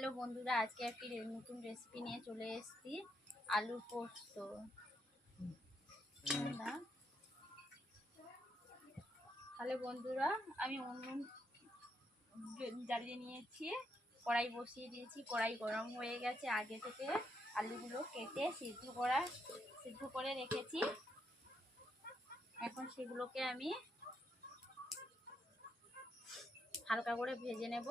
Hello বন্ধুরা, আজকে একটি নতুন রেসিপি নিয়ে চলে এসেছি, আলুর পোস্ত। হ্যালো বন্ধুরা, আমি উনুন জ্বালিয়ে নিয়েছি, কড়াই বসিয়ে দিয়েছি। কড়াই গরম হয়ে গেছে। আগে থেকে আলুগুলো কেটে সিদ্ধ করে রেখেছি। এখন সেগুলোকে আমি হালকা করে ভেজে নেব।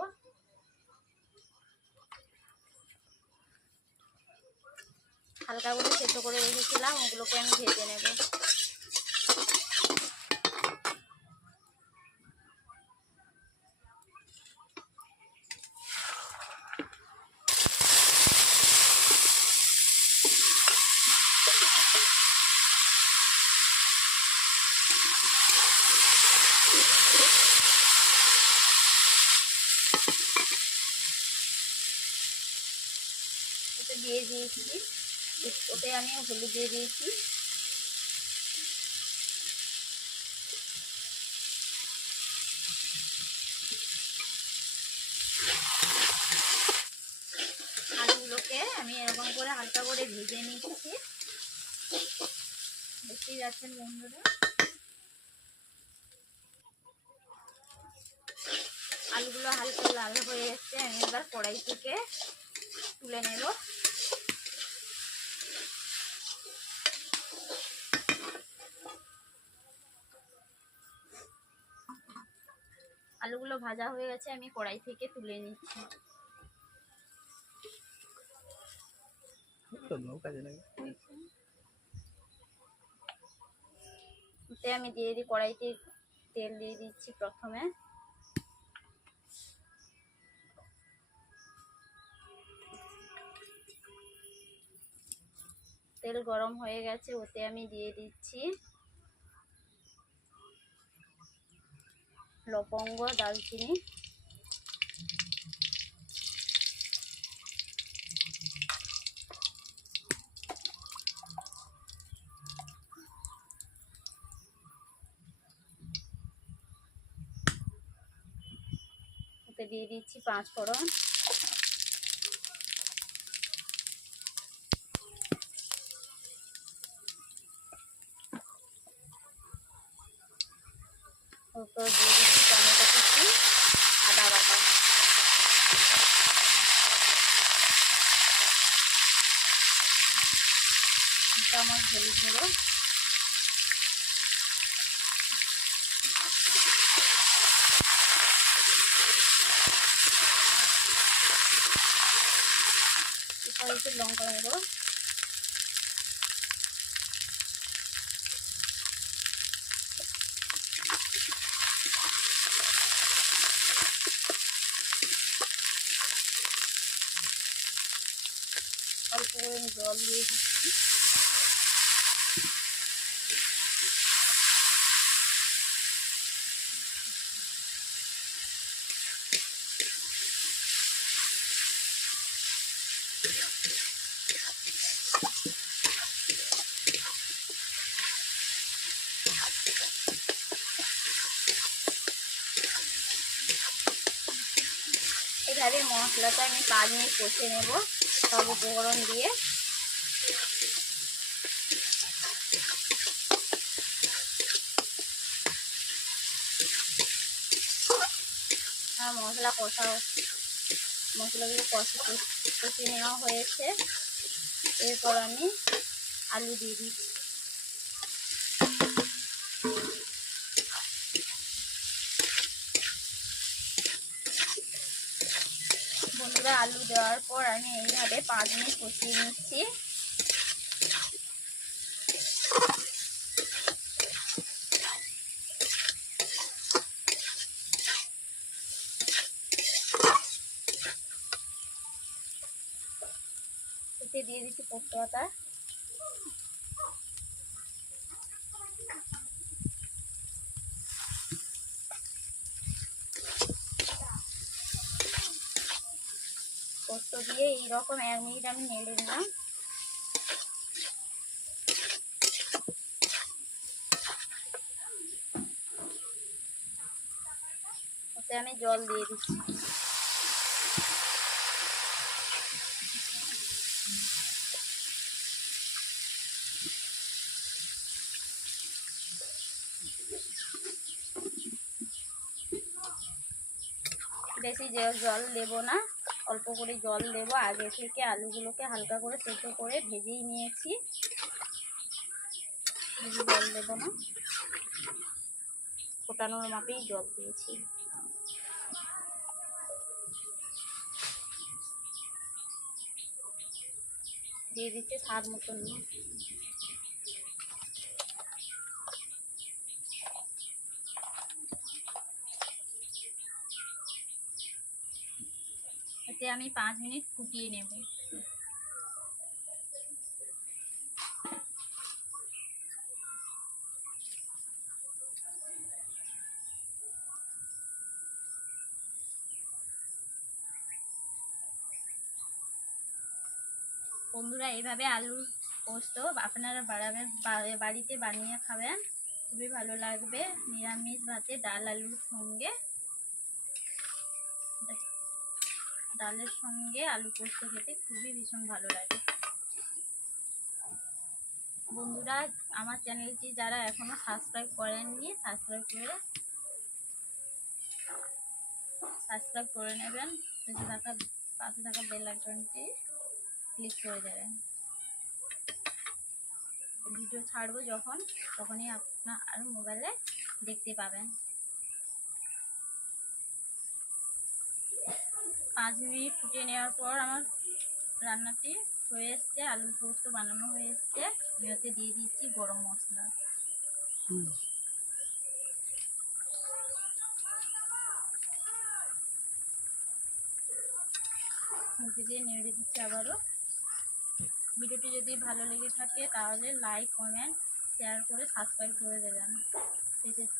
হালকা করে সেদ্ধ করে রেখেছিলাম, ওগুলোকে আমি ভেজে নেব। ওতে দিয়ে দিয়েছি, ওতে আমি হলুদ দিয়ে দিয়েছি। আলুগুলোকে আমি এরকম করে হালকা করে ভেজে নিচ্ছি। দেখতেই যাচ্ছেন বন্ধুরা, আলুগুলো হালকা লাল হয়ে এসছে। আমি এবার কড়াই থেকে তুলে নেব। আলুগুলো ভাজা হয়ে গেছে, আমি কড়াই থেকে তুলে নিচ্ছি। আমি দিয়ে দিই, কড়াইতে তেল দিয়ে দিচ্ছি। প্রথমে তেল গরম হয়ে গেছে, ওতে আমি দিয়ে দিচ্ছি লবঙ্গ, দারচিনি, ওতে দিয়ে দিচ্ছি 5 ফোড়ন, ওতে দিয়ে দিচ্ছি টমেটো কুচি, আদা বাটা, চামচ হলুদ গুঁড়ো, একটু লঙ্কা গুঁড়ো, অল্প করে জল দিয়ে দিচ্ছি। এবারে মশলাটা আমি 5 মিনিট কষে নেব সব উপকরণ দিয়ে। আর মশলাগুলো কষে নেওয়া হয়েছে। এরপর আমি আলু দিয়ে দিচ্ছি। বন্ধুরা, আলু দেওয়ার পর আমি এইভাবে 5 মিনিট কষিয়ে নিচ্ছি। এতে দিয়ে দিচ্ছি পোস্ত বাটা, পোস্ত দিয়ে এইরকম 1 মিনিট আমি নেড়ে নিলাম। ওতে আমি জল দিয়ে দিচ্ছি। বেশি জল দেব না, অল্প করে জল দেব। আগে থেকে আলুগুলোকে হালকা করে সেদ্ধ করে ভেজেই নিয়েছি, বেশি জল দেব না, ফোটানোর মাপেই জল দিয়েছি। দিয়ে দিচ্ছে স্বাদ মতো নুন। এতে আমি 5 মিনিট ফুটিয়ে নেব। বন্ধুরা, এইভাবে আলুর পোস্ত আপনারা বাড়িতে বানিয়ে খাবেন, খুবই ভালো লাগবে। নিরামিষ ভাতে ডাল আলুর সঙ্গে, ডালের সঙ্গে আলু পোস্ত খেতে খুবই ভীষণ ভালো লাগে। বন্ধুরা, আমার চ্যানেলটি যারা এখনো সাবস্ক্রাইব করেননি, সাবস্ক্রাইব করে নেবেন। পাশে থাকা বেল আইকনটি ক্লিক করে দেবেন। ভিডিও ছাড়বো তখনই আপনার আর মোবাইলে দেখতে পাবেন। 5 মিনিট ফুটিয়ে নেওয়ার পর আমার রান্নাটি হয়ে এসছে, আলু পোস্ত বানানো হয়ে এসছে। এতে দিয়ে দিচ্ছি গরম মশলা। দিয়ে নেড়ে দিচ্ছি আবারও। ভিডিওটি যদি ভালো লেগে থাকে তাহলে লাইক, কমেন্ট, শেয়ার করে সাবস্ক্রাইব করে দেবেন।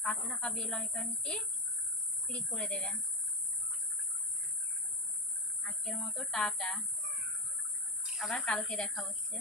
পাশে থাকা বেল আইকনটি ক্লিক করে দেবেন। আজকের মতো টাটা, আবার কালকে দেখা হচ্ছে।